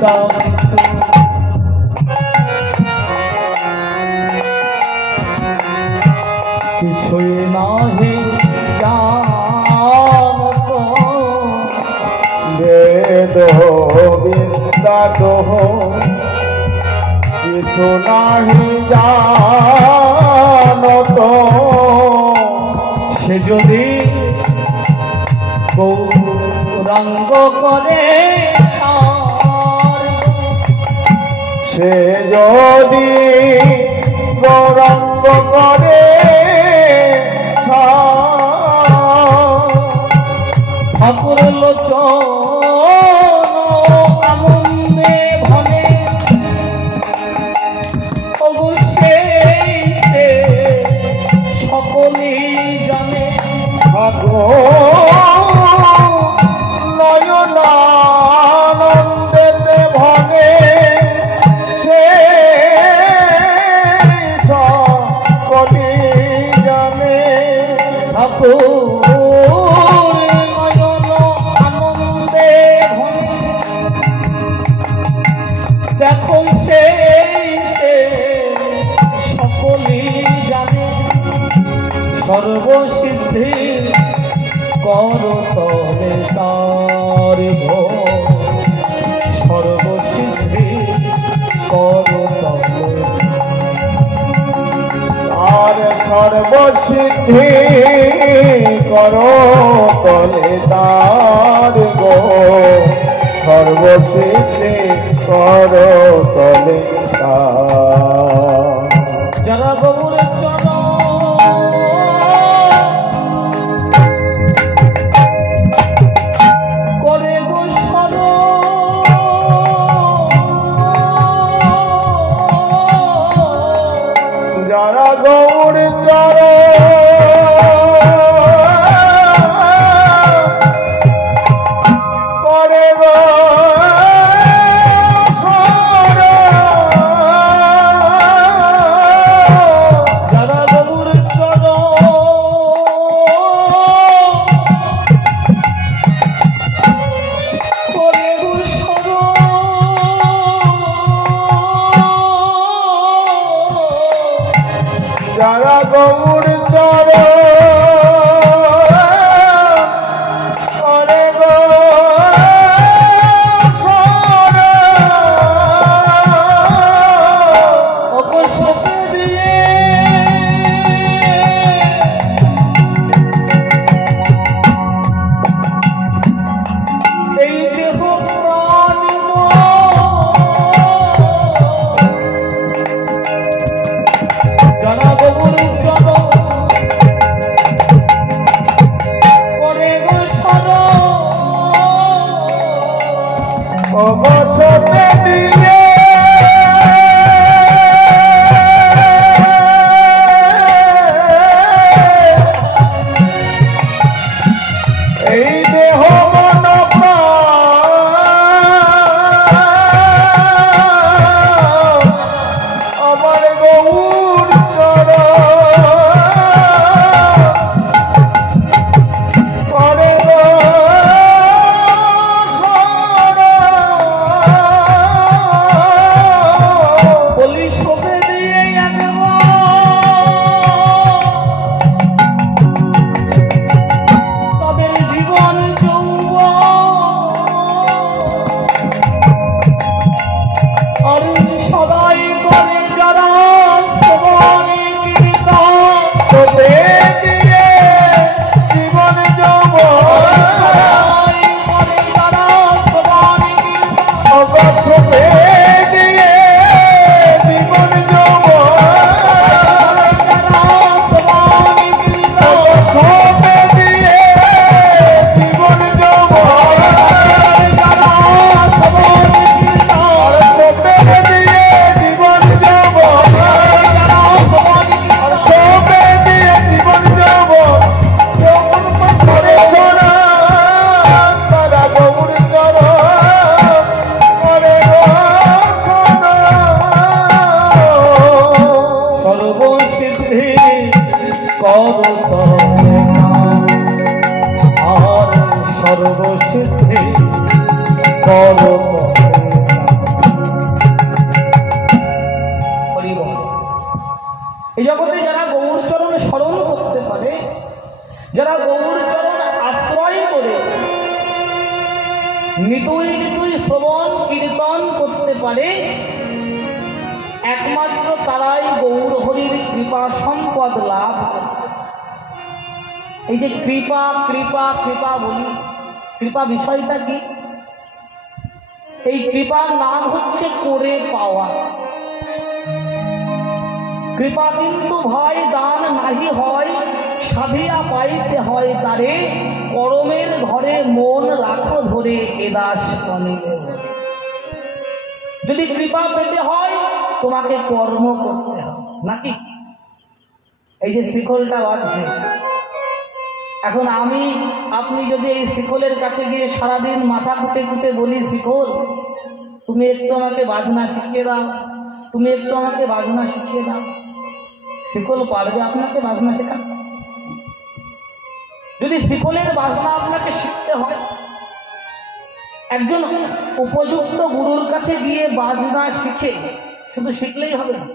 দাও কিছুই নাহি জানত বেদ বিদ্যা দোহ কিছু নাহি জানত সে যদি গৌরাঙ্গ করে সে যদি গৌরাঙ্গ করে ঠাকুর লোচন আনন্দে ভনে অবশ্যই সে সকলেই জানে নয়নানন্দেতে ভনে সে সকলেই জানে ঠাকুর নয়ন আনন্দে ভনে দেখো সে সকলেই জানে সর্বসিদ্ধি কর তবে তার সর্বসিদ্ধি কর তবে আর সর্বসিদ্ধি কর তলে তার গো সর্বসিদ্ধি কর তলে তার যারা গৌরের চরণ করে গো যারা গৌর চর করে গো যারা গৌরের চরণ করে গো যারা গৌর চর করে গো অবশেষে দিয়ে এই দেহ প্রাণ যারা গৌর চরণ করে গো অবসরে দিয়ে এই দেহ মন আমার গৌর চর করে গো বলি শোভে দিয়ে তাদের জীবন আর সদাই করে যারা তোতে দিয়ে জীবন যৌবন করে যারা অবসরে দিয়ে জীবন যৌবন অবসরে দিয়ে জীবন যৌবন অবসরে দিয়ে জীবন যৌবন অবসরে দিয়ে জীবন যৌবন করে সোনা তারা গৌর চর করে গো পারে একমাত্র তারাই গৌর হরির কৃপা সম্পদ লাভ করে। এই যে কৃপা কৃপা কৃপা বলি, কৃপা বিষয়টা কি? এই কৃপার নাম হচ্ছে করে পাওয়া। কৃপা কিন্তু ভয় দান নাহি হয়, সাধিয়া পাইতে হয় তারে, করমের ঘরে মন রাখো ধরে এ দাস কনিলে। যদি কৃপা পেতে হয় তোমাকে কর্ম করতে হবে, নাকি? এই যে শিকলটা বাজছে, এখন আমি আপনি যদি এই শিকলের কাছে গিয়ে সারাদিন মাথা কুটে কুটে বলি, শিকল তুমি একটু আমাকে বাজনা শিখিয়ে দাও, তুমি একটু আমাকে বাজনা শিখিয়ে দাও, শিকল পারবে আপনাকে বাজনা শেখাতে? যদি শিকলের বাজনা আপনাকে শিখতে হয়, একজন উপযুক্ত গুরুর কাছে গিয়ে বাজনা শিখে শুধু শিখলেই হবে না।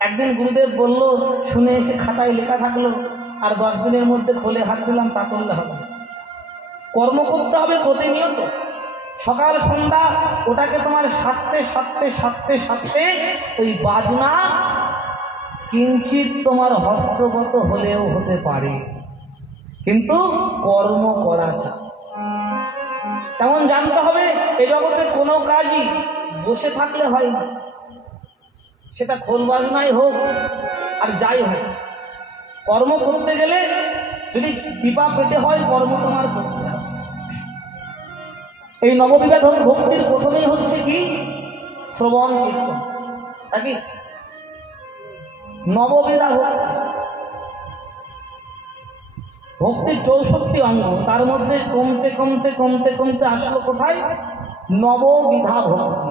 একদিন গুরুদেব বলল, শুনে এসে খাতায় লেখা থাকলো, আর 10 দিনের মধ্যে খোলে হাত দিলাম, তা করলে হবে না। কর্ম করতে হবে প্রতিনিয়ত, সকাল সন্ধ্যা ওটাকে তোমার সাথে সাথে সাথে সাথে ওই বাজনা কিঞ্চিত তোমার হস্তগত হলেও হতে পারে, কিন্তু কর্ম করা চাই। তেমন জানতে হবে এ জগতে কোনো কাজই বসে থাকলে হয় না, সেটা খোল বাজনাই হোক আর যাই হোক। কর্ম করতে গেলে যদি কৃপা পেতে হয় কর্ম তোমার করতে হবে। এই নববিধা ভক্তির প্রথমেই হচ্ছে কি? শ্রবণ কীর্তন, নাকি? নববিধা ভক্তি, ভক্তির 64 অঙ্গ, তার মধ্যে কমতে কমতে কমতে কমতে আসলো কোথায়? নববিধা ভক্তি।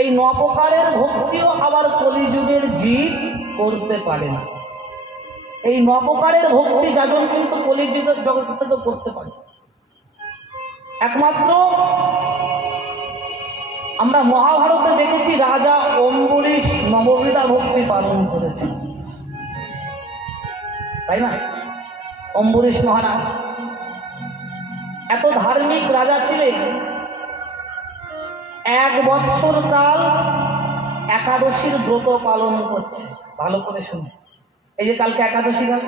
এই নবকারের ভক্তিও আবার কলিযুগের জীব করতে পারে না। এই নবকারের ভক্তি যাজন কিন্তু কলিযুগের জগতে তো করতে পারে। একমাত্র আমরা মহাভারতে দেখেছি রাজা অম্বরীশ নববিধা ভক্তি পালন করেছে, তাই না? অম্বরীশ মহারাজ এত ধার্মিক রাজা ছিলেন, 1 বৎসর কাল একাদশীর ব্রত পালন করছে। ভালো করে শুনে, এই যে কালকে একাদশী গেল,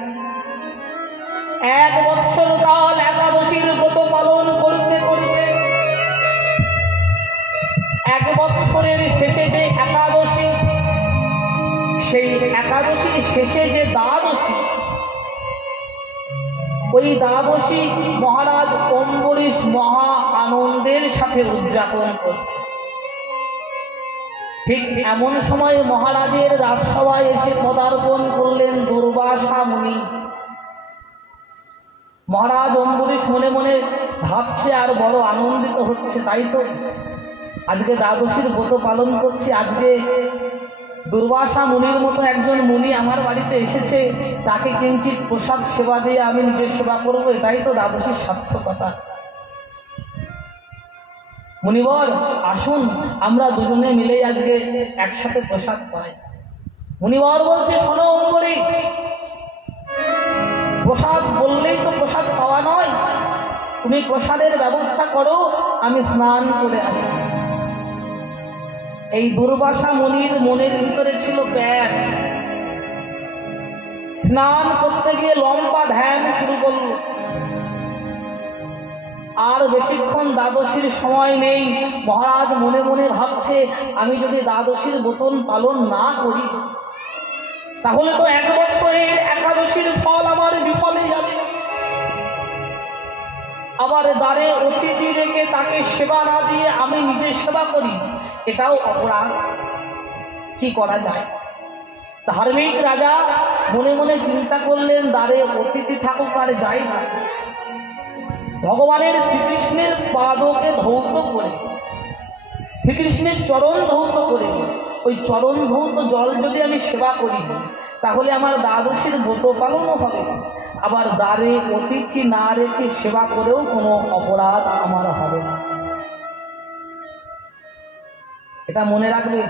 1 বৎসর কাল একাদশীর ব্রত পালন করতে করতে 1 বৎসরের শেষে যে একাদশী, সেই একাদশীর শেষে যে দ্বাদশী, ওই দ্বাদশী মহারাজ অম্বরীশ মহা আনন্দের সাথে উদযাপন করছে। ঠিক এমন সময় মহারাজের রাজসভায় এসে পদার্পণ করলেন দুর্বাসা মুনি। মহারাজ অম্বরীশ মনে মনে ভাবছে আর বড় আনন্দিত হচ্ছে, তাই তো আজকে দ্বাদশীর ব্রত পালন করছি, আজকে দুর্বাসা মুনির মতো একজন মুনি আমার বাড়িতে এসেছে, তাকে কিঞ্চিত প্রসাদ সেবা দিয়ে আমি নিজের সেবা করবো, এটাই তো দ্বাদশীর সার্থকতা। মুনিবর আসুন আমরা দুজনে মিলে আজকে একসাথে প্রসাদ পাই। মুনিবর বলছে, শোনো অম্বরীশ, প্রসাদ বললেই তো প্রসাদ পাওয়া নয়, তুমি প্রসাদের ব্যবস্থা করো, আমি স্নান করে আসি। এই দুর্বাসা মুনির মনের ভিতরে ছিল প্যাচ, স্নান করতে গিয়ে লম্বা ধ্যান শুরু করল। আর বেশিক্ষণ দ্বাদশীর সময় নেই। মহারাজ মনে মনে ভাবছে, আমি যদি দ্বাদশীর ব্রত পালন না করি তাহলে তো 1 বৎসরের একাদশীর ফল আমার বিফলে যাবে। আবার দ্বারে অতিথি রেখে তাকে সেবা না দিয়ে আমি নিজে সেবা করি, এটাও অপরাধ। কি করা যায়? ধার্মিক রাজা মনে মনে চিন্তা করলেন, দ্বারে অতিথি থাকুক আর যাই থাকুক, ভগবানের শ্রীকৃষ্ণের পাদকে ধৌত করে, শ্রীকৃষ্ণের চরণ ধৌত করে, ওই চরণ ধৌত জল যদি আমি সেবা করি তাহলে আমার দ্বাদশীর ব্রত পালনও হবে, আবার দ্বারে অতিথি না রেখে সেবা করেও কোনো অপরাধ আমার হবে না। এটা মনে রাখবেন।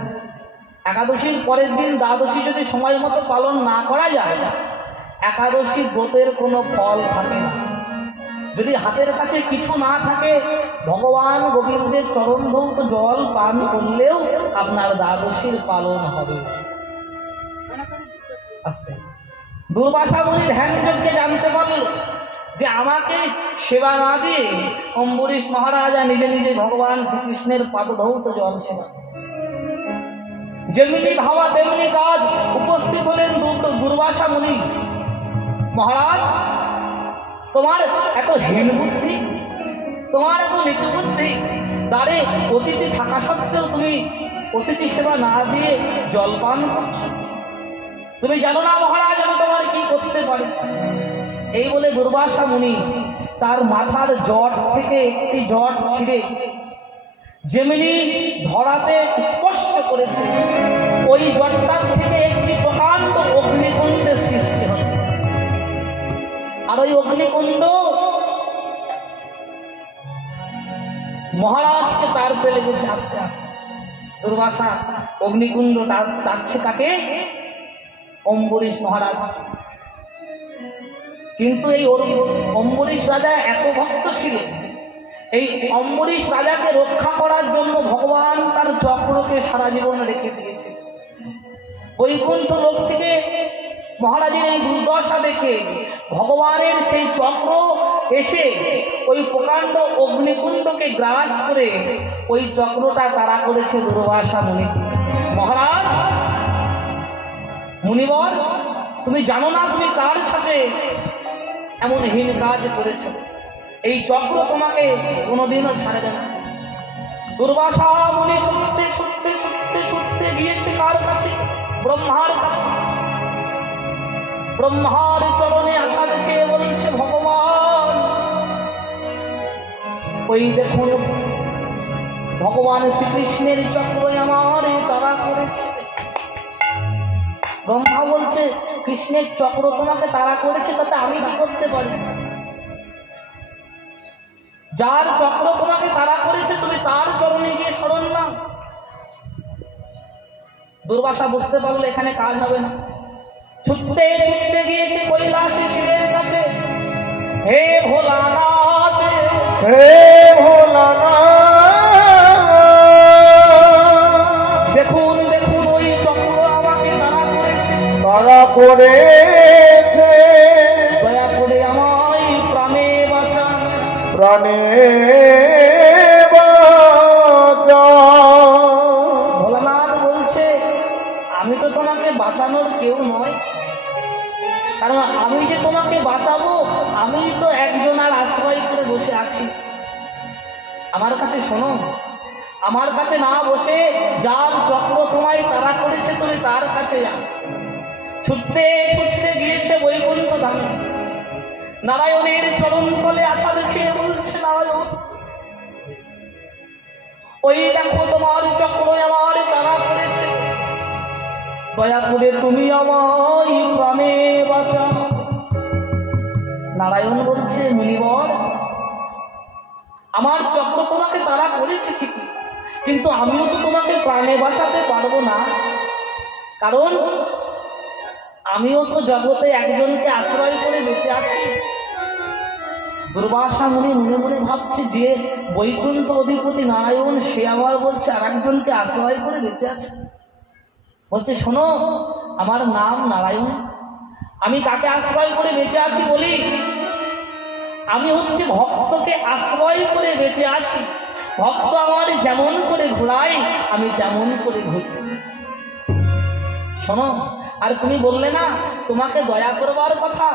একাদশীর পরের দিন দ্বাদশী যদি সময় মতো পালন না করা যায়, একাদশী ব্রতের কোনো ফল থাকে না। যদি হাতের কাছে কিছু না থাকে, ভগবান গোবিন্দের চরণ ধৌত জল পান করলেও আপনার দ্বাদশীর পালন হবে। আস্তে দুর্বাসা মুনি ধ্যান যজ্ঞে জানতে পারল যে আমাকে সেবা না দিয়ে অম্বরীশ মহারাজা নিজে নিজে ভগবান শ্রীকৃষ্ণের পাদধৌত জল সেবা করছে। যেমনি ভাবা তেমনি কাজ। উপস্থিত হলেন দুর্বাসা মুনি। মহারাজ, তোমার এত হীন বুদ্ধি, তোমার এত নিচু বুদ্ধি, দ্বারে অতিথি থাকা সত্ত্বেও তুমি অতিথি সেবা না দিয়ে জল পান করছো। তুমি জানো না মহারাজ আমি তোমার কি করতে পারি? এই বলে দুর্বাসা মুনি তার মাথার জট থেকে একটি জট ছিঁড়ে যেমনি ধরাতে স্পর্শ করেছে, ওই জটটার থেকে একটি প্রকাণ্ড অগ্নিকুণ্ডের সৃষ্টি হল। আর ওই অগ্নিকুণ্ড মহারাজকে তাড়তে লেগেছে আস্তে আস্তে। দুর্বাসা অগ্নিকুণ্ড তাড়ছে কাকে? অম্বরীশ মহারাজ। কিন্তু এই অম্বরীশ রাজা এত ভক্ত ছিল, এই অম্বরীশ রাজাকে রক্ষা করার জন্য ভগবান তার চক্রকে সারা জীবন রেখে দিয়েছে। বৈকুণ্ঠ লোক থেকে মহারাজের এই দুর্দশা দেখে ভগবানের সেই চক্র এসে ওই প্রকাণ্ড অগ্নিকুণ্ডকে গ্রাস করে ওই চক্রটা তাড়া করেছে দুর্বাসা মুনি। মহারাজ, মুনিবর, তুমি জানো না তুমি কার সাথে এমন হীন কাজ করেছ? এই চক্র তোমাকে কোনোদিনও ছাড়বে না। দুর্বাসা মুনি ছুটতে ছুটতে ছুটতে ছুটতে গিয়েছে কার কাছে? ব্রহ্মার কাছে। ব্রহ্মার চরণে আছা রেখে বলছে, ভগবান, ওই দেখুন ভগবান শ্রীকৃষ্ণের চক্র আমার তারা করেছে। ব্রহ্মা বলছে, কৃষ্ণের চক্র তোমাকে তারা করেছে, তাতে আমি কি করতে পারি? যার চক্র তোমাকে তারা করেছে তুমি তার চরণে গিয়ে শরণ নাও। দুর্বাসা বুঝতে পারলো এখানে কাজ হবে না। ছুটতে ছুটতে গিয়েছে কৈলাসে শিবের কাছে। হে ভোলানাথ, হে ভোলানাথ, দেখুন দেখুন ওই চক্র আমাকে তারা করেছে, তারা করেছে, দয়া করে আমায় প্রাণে বাঁচান, প্রাণে বাঁচাও। ভোলানাথ বলছে, আমি তো তোমাকে বাঁচানোর কেউ নয়, কারণ আমি যে তোমাকে বাঁচাবো আমি তো একজনের আশ্রয় করে বসে আছি। আমার কাছে শোনো, আমার কাছে না বসে যার চক্র তোমায় তারা করেছে তুমি তার কাছে যাও। ছুটতে ছুটতে গিয়েছে বৈকুণ্ঠ ধামে। নারায়ণের চরণ তলে আশা রেখে বলছে, নারায়ণ, ওই দেখো তোমার চক্র আমার তারা করেছে, দয়া করে তুমি আমায় প্রাণে বাঁচাও। নারায়ণ বলছে, মুনিবর, আমার চক্র তোমাকে তারা করেছে ঠিকই, কিন্তু আমিও তো তোমাকে প্রাণে বাঁচাতে পারবো না, কারণ আমিও তো জগতে একজনকে আশ্রয় করে বেঁচে আছি। দুর্বাসা মুনি মনে মনে ভাবছে যে বৈকুণ্ঠ অধিপতি নারায়ণ, সে আবার বলছে আর একজনকে আশ্রয় করে বেঁচে আছে। বলছে, শোনো, আমার নাম নারায়ণ, আমি কাকে আশ্রয় করে বেঁচে আছি বলি? আমি হচ্ছে ভক্তকে আশ্রয় করে বেঁচে আছি। ভক্ত আমার যেমন করে ঘোরাই আমি তেমন করে ঘুরি। শোনো, আর তুমি বললে না তোমাকে দয়া করবার কথা,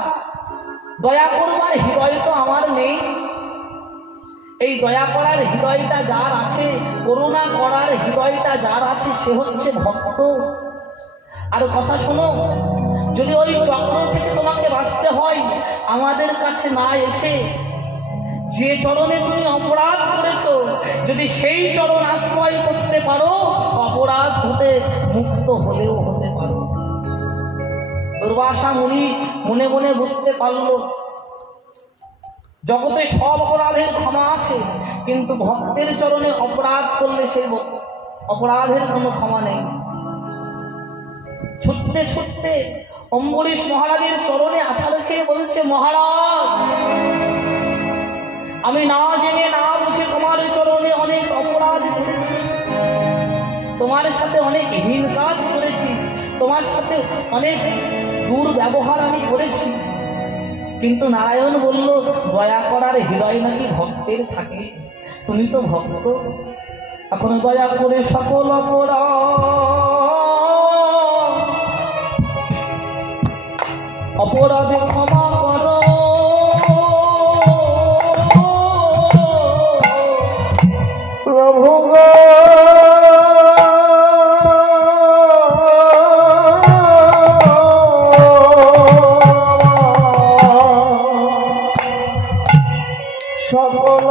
দয়া করবার হৃদয় তো আমার নেই। এই দয়া করার হৃদয়টা যার আছে, করুণা করার হৃদয়টা যার আছে, সে হচ্ছে ভক্ত। আর কথা শোনো, যদি ওই চক্র থেকে তোমাকে বাঁচতে হয় আমাদের কাছে না এসে যে চরণে তুমি অপরাধ করেছো, যদি সেই চরণ আশ্রয় করতে পারো, অপরাধ হতে মুক্ত হলেও হতে পারো। দুর্বাসা মুনি মনে মনে বুঝতে পারলো জগতে সব অপরাধের ক্ষমা আছে, কিন্তু ভক্তের চরণে অপরাধ করলে সেই অপরাধের কোনো ক্ষমা নেই। ছুটতে ছুটতে অম্বরীশ মহারাজের চরণে আছা রেখে বলছে, মহারাজ, আমি না জেনে না বুঝে তোমার চরণে অনেক অপরাধ করেছি, তোমার সাথে অনেক হীন কাজ করেছি, তোমার সাথে অনেক দুর্ব্যবহার আমি করেছি। কিন্তু নারায়ণ বলল, দয়া করার হৃদয় নাকি ভক্তের থাকে, তুমি তো ভক্ত, এখন দয়া করে সকল অপরাধে ক্ষমা করো। প্রভু সকল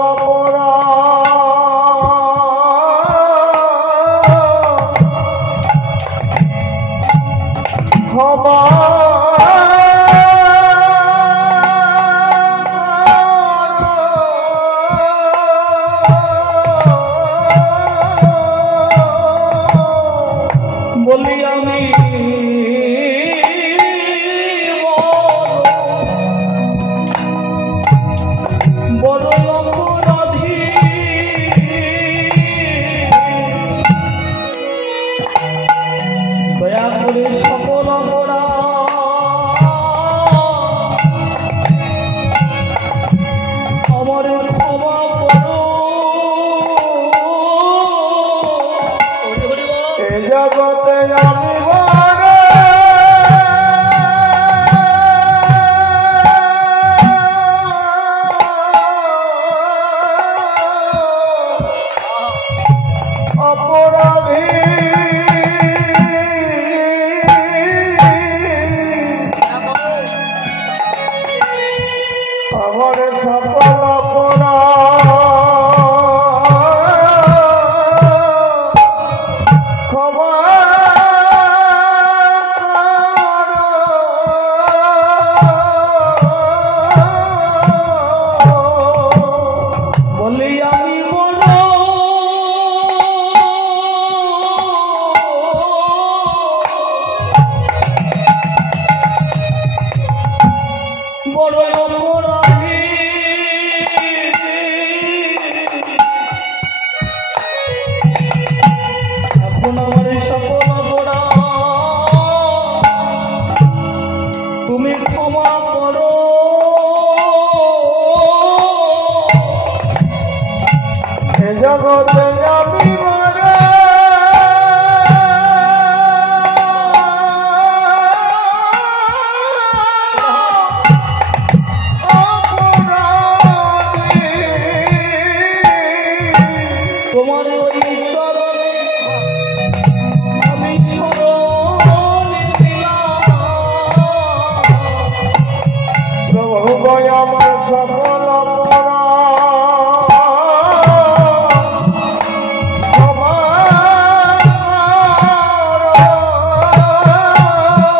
ক্ষমা বলি আমি বড় অপরাধী, দয়া করে সকল আমার ক্ষমা করো। এ জগতে আমি অপরাধী, আমার সকল ক্ষমা বলি আমি বড় অপরাধী, এখন আমার সকল অপরাধ তুমি ক্ষমা করো। এ জগতে আমি তোমার ওই চরণে আমি শরণ দিলাম। প্রভু আমার সকল ক্ষমা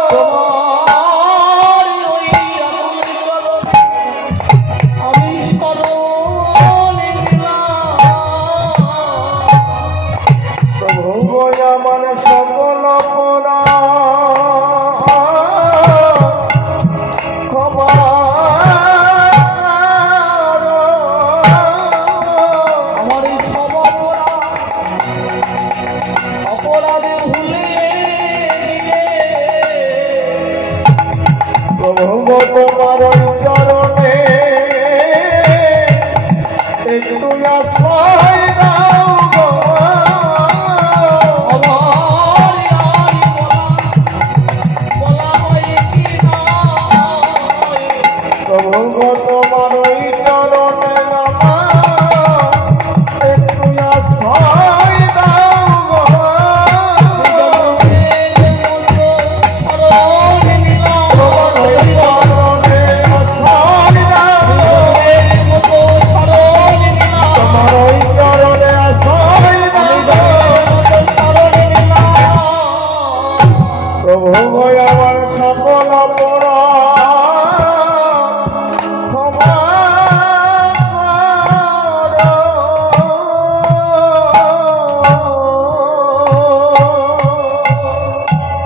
তোমার ওই আপন চরণে আমি শরণ দিলাম। প্রভু আমার সকল ক্ষমা আমার এই সব অপরাধে ভুলে গিয়ে প্রভু তোমার চরণে একটু আশ্রয় দাও গো। আমার আর বলা হয় কি নয়, প্রভু তোমার ওই চরণে আমার একটু আশ্রয় দাও গো। শরণ নিলাম। তোমার ওই চরণে আশ্রয় দাও গো। শরণ নিলাম। তোমার ওই চরণে আশ্রয় দাও গো। শরণ নিলাম। প্রভু আমার সকল ক্ষমা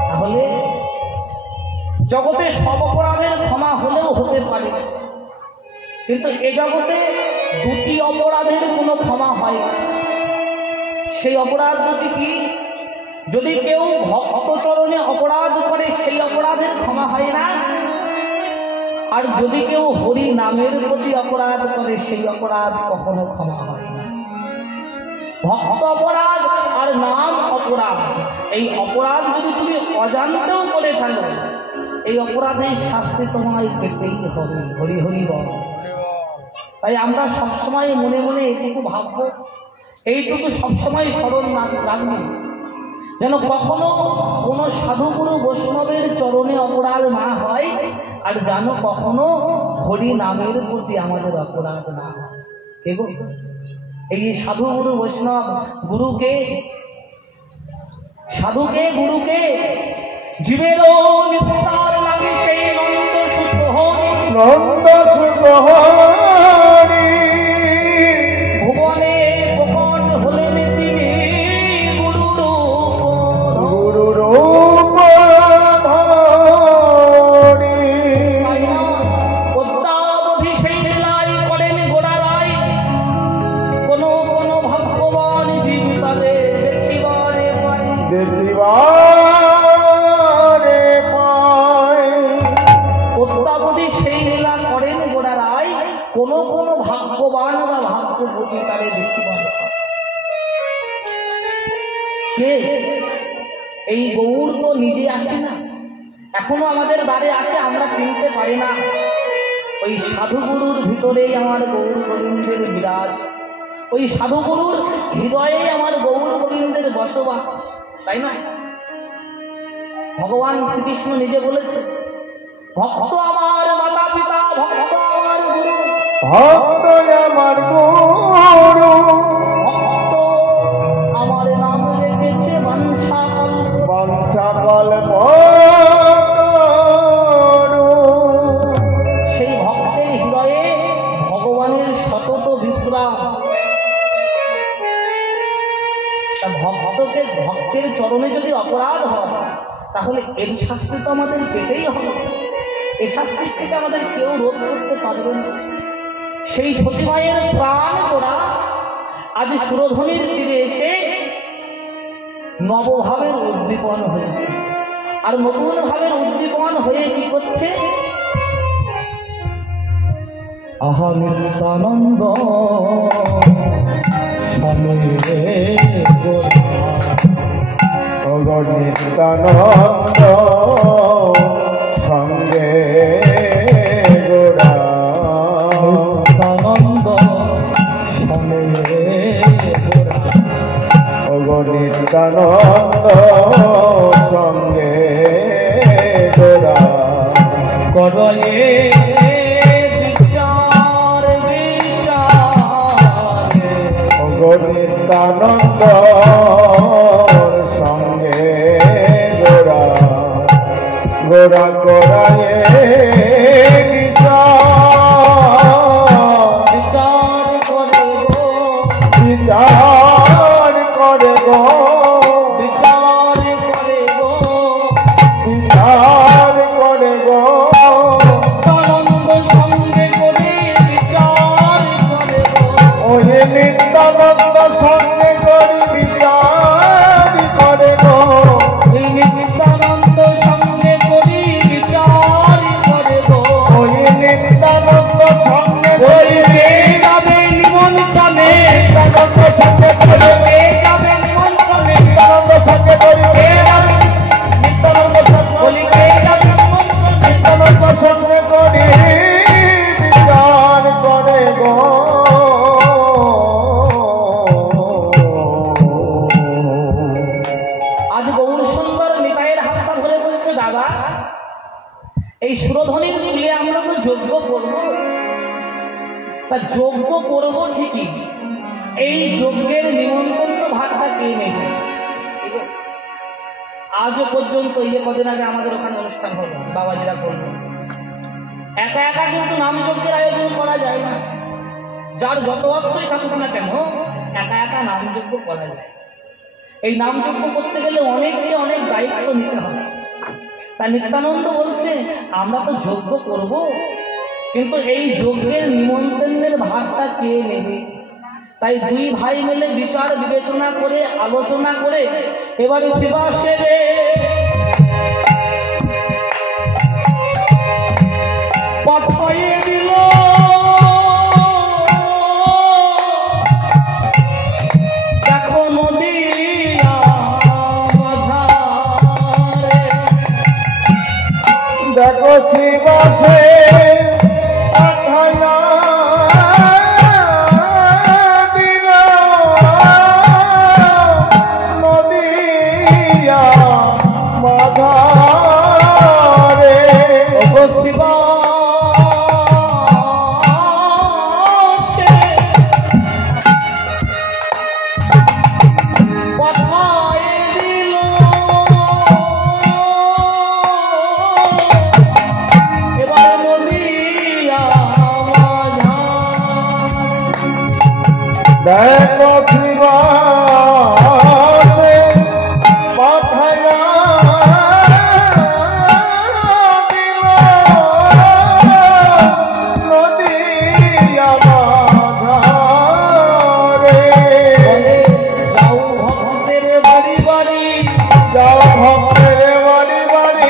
তাহলে জগতে সব অপরাধের ক্ষমা হলেও হতে পারে, কিন্তু এ জগতে দুটি অপরাধের কোনো ক্ষমা হয় না। সেই অপরাধ দুটি কি? যদি কেউ ভক্তচরণে অপরাধ করে সেই অপরাধের ক্ষমা হয় না, আর যদি কেউ হরি নামের প্রতি অপরাধ করে সেই অপরাধ কখনো ক্ষমা হয় না। ভক্ত অপরাধ আর নাম অপরাধ, এই অপরাধ যদি তুমি অজান্তেও করে ফেলো, এই অপরাধের শাস্তি তোমায় পেতেই হবে। হরি হরি বল। তাই আমরা সবসময় মনে মনে এইটুকু ভাববো, এইটুকু সবসময় স্মরণ রাখবো, যেন কখনো কোনো সাধুগুরু বৈষ্ণবের চরণে অপরাধ না হয়, আর যেন কখনো হরি নামের প্রতি আমাদের অপরাধ না হয়। এগো এই সাধুগুরু বৈষ্ণব গুরুকে, সাধুকে গুরুকে জীবেরও নিস্তার লাগে সেই নন্দ সুত হরি, নন্দ সুত হরি ভুবনে প্রকট হলেন তিনি গুরু রূপ ধরি। পদ্মাবধি সেই লীলাই করেন গোড়ারাই, কোন কোন ভাগ্যবান জীব পাবে দেখিবারে পায়, দেখিবারে পায়। পদ্মাবধি সেই লীলা করেন গোড়ারাই, কোন কোন ভাগ্যবান বা ভাগ্যবতী তারে দেখিবারে পায়। কে? এই গৌর তো নিজে আসে না, এখনো আমাদের দ্বারে আসে, আমরা চিনতে পারি না। ওই সাধুগুরুর ভিতরেই আমার গৌর গোবিন্দের বিরাজ, ওই সাধুগুরুর হৃদয়ে আমার গৌর গোবিন্দের বসবাস, তাই না? ভগবান শ্রীকৃষ্ণ নিজে বলেছে, ভক্ত আমার মাতা পিতা, ভক্ত আমার গুরু, ভক্ত আমার গুরু, ভক্ত আমার নাম রেখেছে বাঞ্ছা কল্প, বাঞ্ছা কল্প। সেই ভক্তের হৃদয়ে ভগবানের সতত বিশ্রাম। তা ভক্তকে, ভক্তের চরণে যদি অপরাধ হয়, তাহলে এর শাস্তি তো আমাদের পেতেই হবে। এই শাস্তির থেকে আমাদের কেউ রোধ করতে পারবে না। সেই সতীমায়ের প্রাণ করা আজ সুরধনির তীরে এসে নবভাবের উদ্দীপন হয়েছে, আর নতুন ভাবের উদ্দীপন হয়ে কি করছে? আহা নিত্যানন্দ স্বামী নিত্যানন্দ সঙ্গে গোড়া, নিত্যানন্দ স্বামী নিত্যানন্দ সঙ্গে গোড়া। করয়ে বিচার বিচার, নিত্যানন্দ সঙ্গে গোড়া, গোড়া গোড়ায়ে বিচার করে গো, বিচার করে গো, বিচার করে গো, বিচার করে গো। আনন্দ সঙ্গে করে বিচার করে গো, ওই নিত্যানন্দ সঙ্গে করি বিচার করে গো, এই নিত্যানন্দ সঙ্গে করি বিচার করে গো, ওই নিত্যানন্দ সঙ্গে ওই করি যাবে নিমন্ত্রণে, নিত্যানন্দ সঙ্গে করি, যাবে নিমন্ত্রণে, নিত্যানন্দ সঙ্গে করি, নিত্যানন্দ সঙ্গে বলি যাবে নিমন্ত্রণে, নিত্যানন্দ সঙ্গে করি বিচার করে গো। আজ গৌর সুন্দর নিতাইয়ের হাতটা ধরে বলছে, দাদা এই সুরধনির তুলে আমরা তো যজ্ঞ করবো, তা যজ্ঞ করবো ঠিকই, এই যজ্ঞের নিমন্ত্রণ ভাগটা কে নেবে? আজও পর্যন্ত এই যে কদিন আগে আমাদের ওখানে অনুষ্ঠান হলো, বাবাজিরা করলো, একা একা কিন্তু নাম যজ্ঞের আয়োজন করা যায় না। যার যত অর্থই থাকুক না কেন, একা একা নাম যজ্ঞ করা যায়। এই নাম যজ্ঞ করতে গেলে অনেককে অনেক দায়িত্ব নিতে হবে। তা নিত্যানন্দ বলছে আমরা তো যজ্ঞ করব, কিন্তু এই যজ্ঞের নিমন্ত্রণের ভাগটা কে নেবে? তাই দুই ভাই মিলে বিচার বিবেচনা করে আলোচনা করে এবারে শিবাসের পাঠাইয়ে দিল দেখো নদিয়া মাঝারে, দেখো শিবাসে পাঠাইয়া দিল নদিয়া মাঝারে। ওগো শিবাসে পাঠাইয়ে দিল এবার নদিয়া মাঝারে। দেখো শিবাসে পাঠাইয়া দিল নদিয়া মাঝারে। বলে যাও ভক্তের বাড়ি বাড়ি, যাও ভক্তের বাড়ি বাড়ি,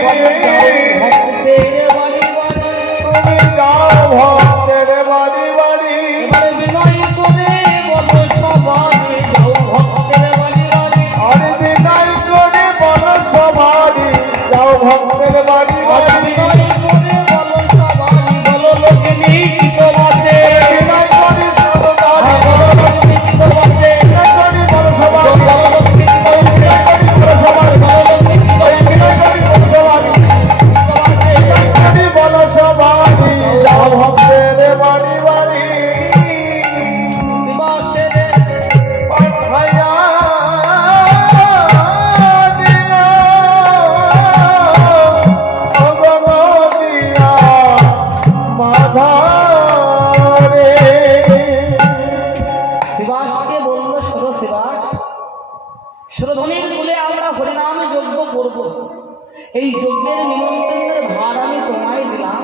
ভক্তের বাড়ি বাড়ি, তুমি যাও ভক্তের বাড়ি বাড়ি। এবারে বিনয় করে বলো সবাই যাও ভক্তের বাড়ি বাড়ি, আর বিনয় করে বলো সবারি, যাও ভক্তের বাড়ি আর বাড়ি। বিনয় করে বলো সবাই বলো লোকে নিখিত বাসে, বিনয় করে সবারি, বলো লোকে নিখিত বাসে, বিনয় করে বলো সবারি, বলো লোকে নিখিত বাসে, বিনয় করে বলো সবারি, বলো লোকে নিখিত বাসে, বিনয় করে বলো সবারি, বিনয় করে বলো সবারি, যাও ভক্তের বাড়ি বাড়ি। শিবাসের পাঠাইয়া দিল ওগো নদিয়া মাঝারে। শিবাসকে বললো শোনো শিবাস, সুরধ্বনির কুলে আমরা হরিনামে যজ্ঞ করব, এই যজ্ঞের নিমন্ত্রণের ভার আমি তোমায় দিলাম,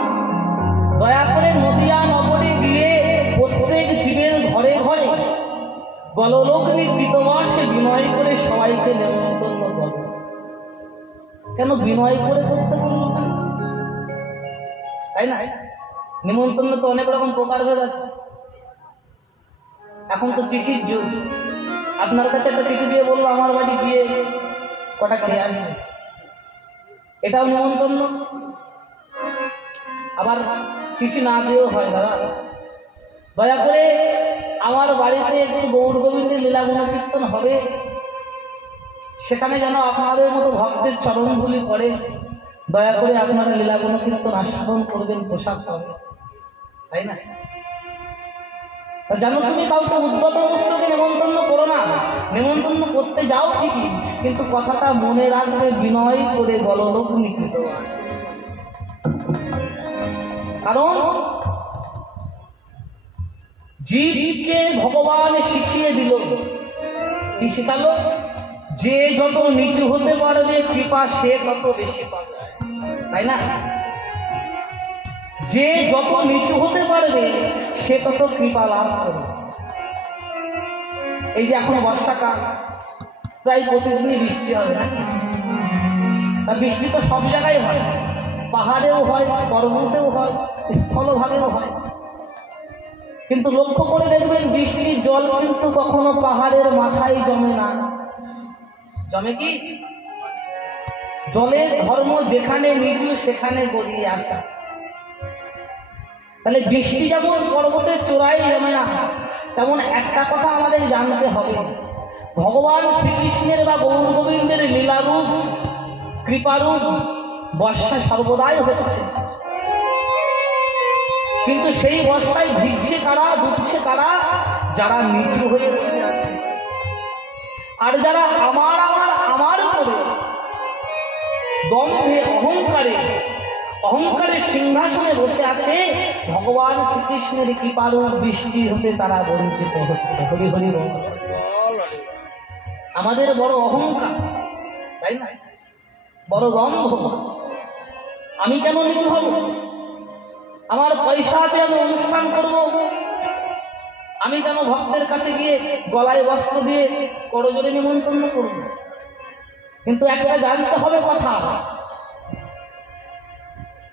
দয়া করে নদিয়া নগরে গিয়ে প্রত্যেক জীবের ঘরে ঘরে গললগ্নি কৃতবাসে বিনয় করে সবাইকে নিমন্ত্রণ করো। কেন বিনয় করে করতে বললো কেন? তাই না? নিমন্ত্রণে তো অনেক রকম প্রকারভেদ আছে। এখন তো চিঠির যুগ, আপনার কাছে একটা চিঠি দিয়ে বললো আমার বাড়ি গিয়ে কটা খেয়ে আসবে, এটাও নিমন্ত্রণ। আবার চিঠি না দিয়েও হয় দাদা, দয়া করে আমার বাড়িতে একটু গৌর গোবিন্দের লীলা গুণকীর্তন হবে, সেখানে যেন আপনাদের মতো ভক্তের চরণধুলি পড়ে, দয়া করে আপনারা লীলা গুণকীর্তন আস্বাদন করবেন, পোশাক পাবেন, তাই না? তা জানো তুমি কাউকে উদ্গত মস্তকে নিমন্ত্রণ করো না, নিমন্ত্রণ করতে যাও ঠিকই, কিন্তু কথাটা মনে রাখবে বিনয় করে গললগ্নি কৃতবাসে। কারণ জীবকে ভগবান শিখিয়ে দিল, কি শিখালো? যে যত নিচু হতে পারবে কৃপা সে তত বেশি পাবে, তাই না? যে যত নিচু হতে পারবে সে তত কৃপা লাভ করবে। এই যে এখন বর্ষাকাল, প্রায় প্রতিদিনই বৃষ্টি হবে না? তা বৃষ্টি তো সব জায়গায় হয়, পাহাড়েও হয়, পর্বতেও হয়, স্থলভাগেও হয়। কিন্তু লক্ষ্য করে দেখবেন বৃষ্টির জল কিন্তু কখনো পাহাড়ের মাথায় জমে না। জমে কি? জলের ধর্ম যেখানে নিচু সেখানে গড়িয়ে আসা। তাহলে বৃষ্টি যেমন পর্বতের চূড়ায় জমে না, তেমন একটা কথা আমাদের জানতে হবে, ভগবান শ্রীকৃষ্ণের বা গৌর গোবিন্দের লীলারূপ কৃপারূপ বর্ষা সর্বদাই হচ্ছে, কিন্তু সেই বর্ষায় ভিজছে কারা, ডুবছে কারা? যারা নিচু হয়ে বসে আছে। আর যারা আমার আমার আমার করে দম্ভে অহংকারের সিংহাসনে বসে আছে, ভগবান শ্রীকৃষ্ণের কৃপারূপ বৃষ্টি হতে তারা বঞ্চিত হচ্ছে। হরি হরি বল। আমাদের বড় অহংকার, তাই না? বড় দম্ভ। আমি কেন নিচু হব? আমার পয়সা আছে, আমি অনুষ্ঠান করব, আমি যেন ভক্তের কাছে গিয়ে গলায় বস্ত্র দিয়ে করজোড়ে নিমন্ত্রণ করব। কিন্তু একটা জানতে হবে কথা,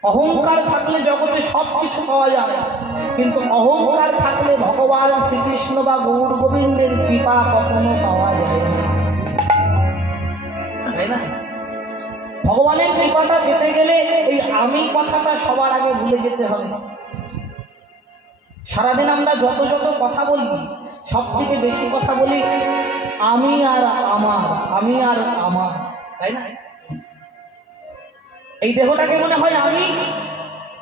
অহংকার থাকলে জগতে সব কিছু পাওয়া যায়, কিন্তু অহংকার থাকলে ভগবান শ্রীকৃষ্ণ বা গৌর গোবিন্দের কৃপা কখনো পাওয়া যায় না, তাই না? ভগবানের কৃপাটা পেতে গেলে এই আমি কথাটা সবার আগে ভুলে যেতে হবে। সারাদিন আমরা যত যত কথা বলি, সব থেকে বেশি কথা বলি আমি আর আমার, আমি আর আমার, তাই না? এই দেহটাকে মনে হয় আমি,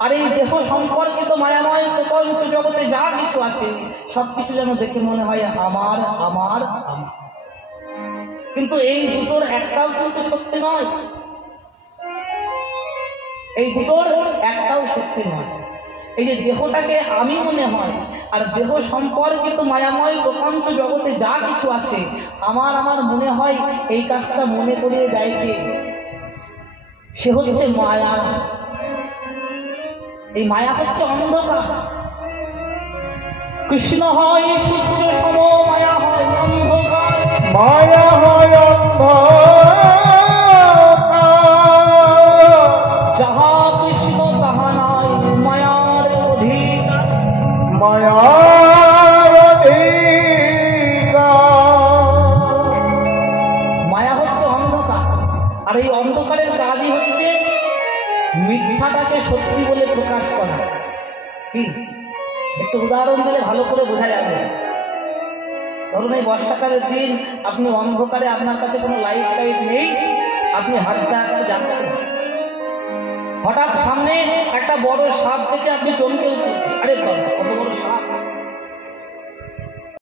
আর এই দেহ সম্পর্কিত মায়াময় প্রপঞ্চ জগতে যা কিছু আছে সব কিছু যেন দেখে মনে হয় আমার আমার আমার। কিন্তু এই দুটোর একটাও কিন্তু সত্যি নয়, এই দুটোর একটাও সত্যি নয়। এই যে দেহটাকে আমি মনে হয়, আর দেহ সম্পর্কিত মায়াময় প্রপঞ্চ জগতে যা কিছু আছে আমার আমার মনে হয়, এই কাজটা মনে করিয়ে দেয় কে? সে হচ্ছে মায়া। এই মায়া হচ্ছে অন্ধকার। কৃষ্ণ হয় সূর্য সম, মায়া হয় অন্ধকার, মায়া হয় যাহা কৃষ্ণ তাহা নাই মায়ার অধিকার, মায়ার অধিকার। মায়া হচ্ছে অন্ধকার, আর এই অন্ধকারের কাজই হচ্ছে মিথ্যাটাকে সত্যি বলে প্রকাশ করা। কি একটু উদাহরণ দিলে ভালো করে বোঝা যাবে। ধরুন এই বর্ষাকালের দিন, আপনি অন্ধকারে, আপনার কাছে কোনো লাইট টাইট নেই, আপনি হাঁটতে হাঁটতে যাচ্ছেন, হঠাৎ সামনে একটা বড় সাপ দেখে আপনি চমকে উঠলেন, আরে বাবা